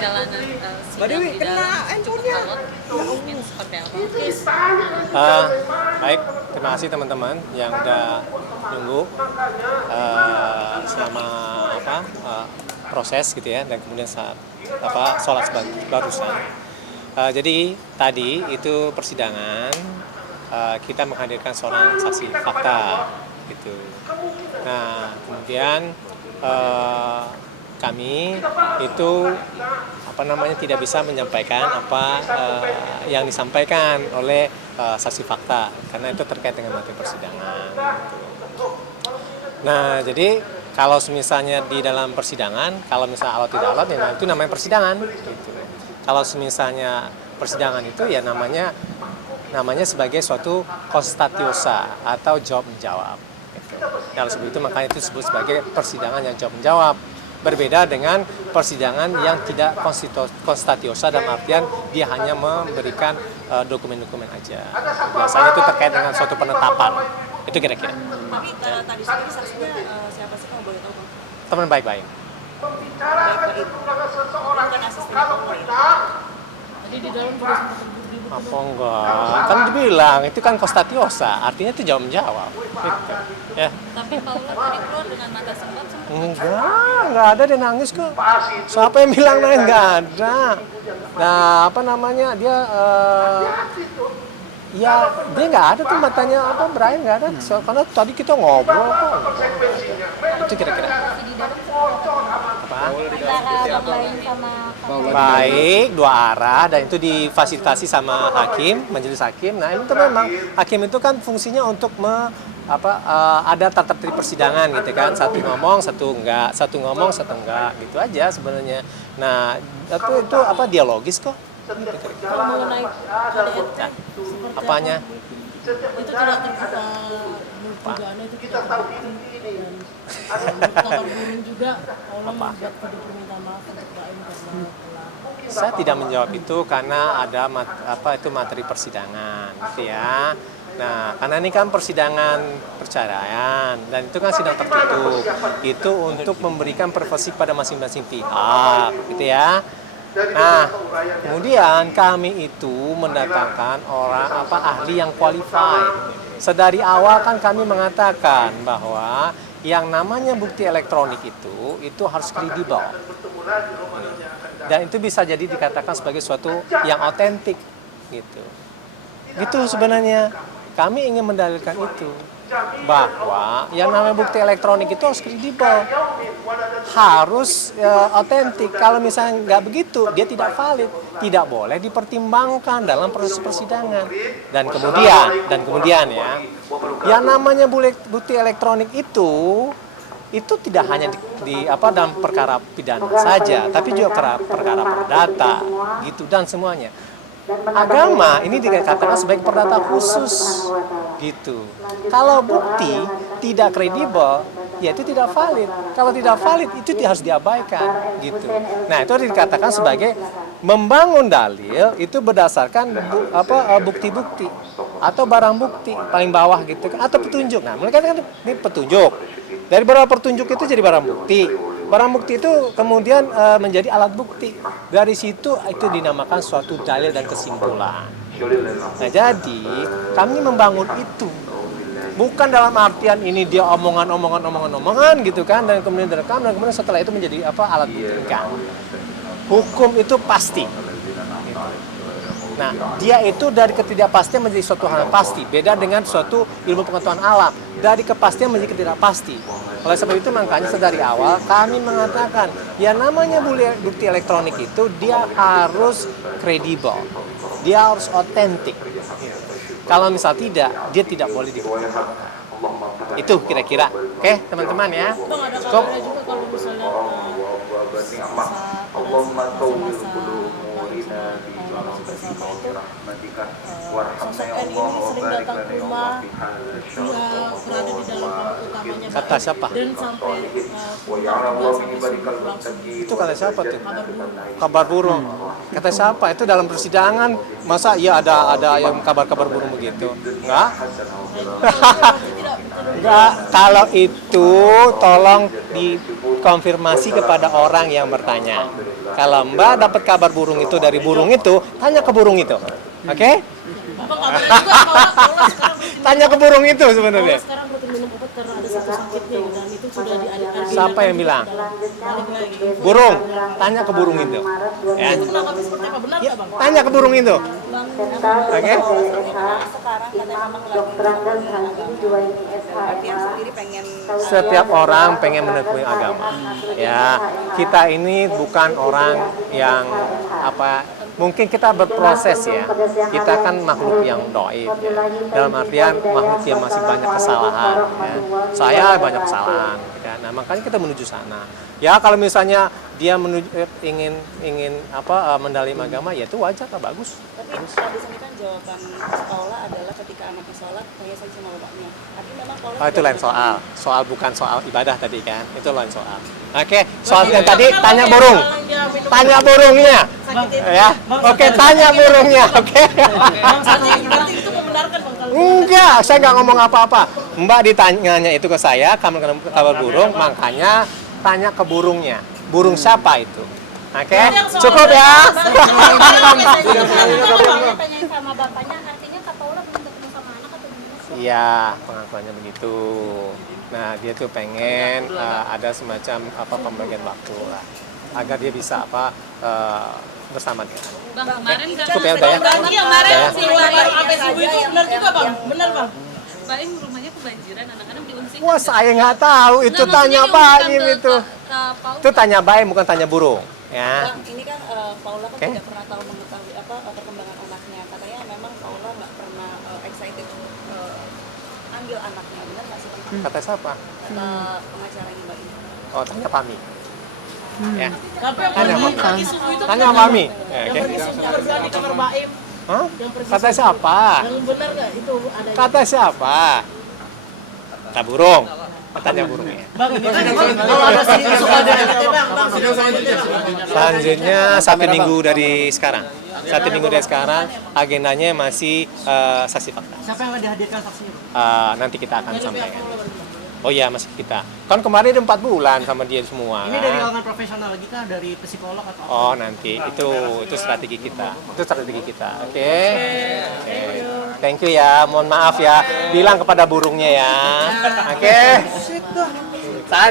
perjalanan sidang di dalam Institut Alot mungkin seperti apa? Baik, terima kasih teman-teman yang udah nunggu selama proses gitu ya, dan kemudian saat sholat barusan. Jadi tadi itu persidangan, kita menghadirkan seorang saksi fakta gitu. Nah kemudian kami itu tidak bisa menyampaikan apa yang disampaikan oleh saksi fakta karena itu terkait dengan materi persidangan. Gitu. Nah jadi kalau misalnya di dalam persidangan, kalau misalnya alat tidak alat, ya itu namanya persidangan. Gitu. Kalau misalnya persidangan itu ya namanya sebagai suatu konstatiosa atau jawab menjawab. Gitu. Kalau sebut itu makanya itu disebut sebagai persidangan yang jawab menjawab. Berbeda dengan persidangan yang tidak konstatiosa dalam artian dia hanya memberikan dokumen-dokumen aja. Biasanya itu terkait dengan suatu penetapan. Itu kira-kira. Tapi tadi sore saksinya siapa sih kalau boleh tahu? Teman baik-baik. Baik-baik. Bukan asisten ya? Jadi di dalam juga sempat ribut-ribut. Apa enggak? Kan dibilang itu kan konstatiosa, artinya itu jawab menjawab. Gitu. Ya. Tapi Paula tadi keluar dengan nada sempat Enggak ada dia nangis kok. Siapa yang bilang nangis? Enggak ada. Nah, dia ya dia nggak ada tuh matanya Brian nggak ada. Karena tadi kita ngobrol kok. Itu kira-kira. Apa? Antara Bang Lain sama Baik, dua arah, dan itu difasilitasi sama hakim, majelis hakim. Nah itu memang hakim itu kan fungsinya untuk ada tata tertib persidangan gitu kan, satu ngomong satu enggak, satu ngomong satu enggak, gitu aja sebenarnya. Nah itu dialogis kok. Kalau mengenai KDRT seperti Apanya? itu tidak terbuka dugaannya itu tidak terbukti dan kabar burung juga Allah membuat pada permintaan maaf untuk Baim karena telah. Saya tidak menjawab itu karena ada materi persidangan gitu ya. Nah, karena ini kan persidangan perceraian dan itu kan sidang tertutup. Itu untuk memberikan privasi pada masing-masing pihak gitu ya. Nah, kemudian kami itu mendatangkan ahli yang qualified. Sedari awal kan kami mengatakan bahwa yang namanya bukti elektronik itu harus kredibel. Dan itu bisa jadi dikatakan sebagai suatu yang otentik gitu. Gitu sebenarnya. Kami ingin mendalilkan itu bahwa yang namanya bukti elektronik itu harus kredibel, harus otentik. Kalau misalnya nggak begitu, dia tidak valid, tidak boleh dipertimbangkan dalam proses persidangan. Dan kemudian ya, yang namanya bukti elektronik itu tidak hanya dalam perkara pidana saja, tapi juga perkara perdata, gitu dan semuanya. Agama ini dikatakan sebagai perdata khusus gitu. Kalau bukti tidak kredibel, ya itu tidak valid. Kalau tidak valid itu harus diabaikan gitu. Nah, itu dikatakan sebagai membangun dalil itu berdasarkan bukti-bukti atau barang bukti paling bawah gitu kan, atau petunjuk. Nah, mereka kan ini petunjuk. Dari beberapa petunjuk itu jadi barang bukti. Barang bukti itu kemudian menjadi alat bukti. Dari situ itu dinamakan suatu dalil dan kesimpulan. Nah jadi kami membangun itu. Bukan dalam artian ini dia omongan gitu kan, dan kemudian direkam dan kemudian setelah itu menjadi alat bukti. Enggak. Hukum itu pasti. Nah, dia itu dari ketidakpastian menjadi suatu hal yang pasti. Beda dengan suatu ilmu pengetahuan alam. Dari kepastian menjadi ketidakpasti. Oleh sebab itu makanya sedari awal kami mengatakan yang namanya bukti elektronik itu dia harus kredibel. Dia harus otentik. Kalau misal tidak, dia tidak boleh dipertimbangkan. Itu kira-kira. Oke, teman-teman ya. Bang, ada kabarnya juga kalau misalnya sosok N ini sering datang ke rumah, dia berada di dalam kamar utamanya Kata siapa? dan sampai keluar juga sampai subuh langsung. Itu kata siapa tuh? Kabar burung. Kabar burung. Kata siapa? Itu dalam persidangan. Masa iya ada yang kabar-kabar burung begitu? Enggak? Enggak. Kalau itu tolong dikonfirmasi kepada orang yang bertanya. Kalau Mbak dapat kabar burung itu dari burung itu, tanya ke burung itu. Oke? Bapak kabarnya juga Paula sekarang Tanya ke burung itu sebenarnya. sekarang rutin minum obat karena ada satu sakitnya dan itu sudah diagendakan. Siapa yang bilang? Balik lagi. Burung, tanya ke burung itu. Ya. Itu kenapa seperti apa? Benar nggak bang? Tanya ke burung itu. Oke? Sekarang katanya memang lagi artinya sendiri pengen Setiap orang pengen menekuni agama. Ya, kita ini bukan orang yang mungkin kita berproses ya. Kita kan makhluk yang doib ya. Dalam artian makhluk yang masih banyak kesalahan ya. Saya banyak kesalahan ya. Nah, makanya kita menuju sana. Ya, kalau misalnya dia ingin mendalim agama ya itu wajar lah, bagus. tapi di sini kan jawaban Paula adalah ketika anaknya sholat tanya saja sama bapaknya. Tapi memang Paula Oh, itu lain soal. Soal bukan soal ibadah tadi kan. Itu lain soal. Oke, soal yang tadi tanya burung. Tanya burungnya. Ya. Oke, tanya burungnya. Oke. Berarti itu membenarkan bang kalau Enggak, saya nggak ngomong apa-apa. Mbak ditanyanya itu ke saya, kamu kabar burung, makanya tanya ke burungnya. Burung siapa itu? Oke, cukup ya. Tanyain sama bapaknya, artinya Kak Paula belum ketemu sama anak atau gimana sih? Iya, pengakuannya begitu. Nah, dia tuh pengen ada semacam pembagian waktu lah, agar dia bisa bersama dengan anak. Bang kemarin kan Cukup ya, udah ya. kemarin Ya. si Baim sampai subuh itu benar juga bang? Benar bang? Baim rumahnya kebanjiran anak-anak diungsi. Wah, saya nggak tahu. Itu tanya Baim itu. Itu tanya Baim, bukan tanya burung. Ya. Bang, ini kan Paula kan Oke. tidak pernah tahu mengetahui perkembangan anaknya. Katanya memang Paula nggak pernah excited ambil anaknya. Benar nggak sih Bang? Kata siapa? Kata pengacaranya Mbak ini. Oh, tanya Pami. Ya. Tapi yang Tanya pergi subuh itu Tanya Mami. Ya, yang oke. pergi subuh berdoa di kamar Baim. Hah? Yang pergi Kata subuh. siapa? Yang benar nggak itu ada? Kata siapa? Kata burung. Tanya burungnya. Bang ini kan kalau ada sedikit suka ada Selanjutnya 1 minggu dari sekarang. 1 minggu dari sekarang agendanya masih saksi fakta. Siapa yang dihadirkan saksinya? Nanti kita akan sampaikan. Oh iya, masih kita. Kan kemarin 4 bulan sama dia semua. Ini dari Kan? kalangan profesional lagi kah? Dari psikolog atau apa? Oh, nanti itu strategi kita. Itu strategi kita. Oke. Thank you ya. Mohon maaf ya. Bilang kepada burungnya ya. Oke. Saat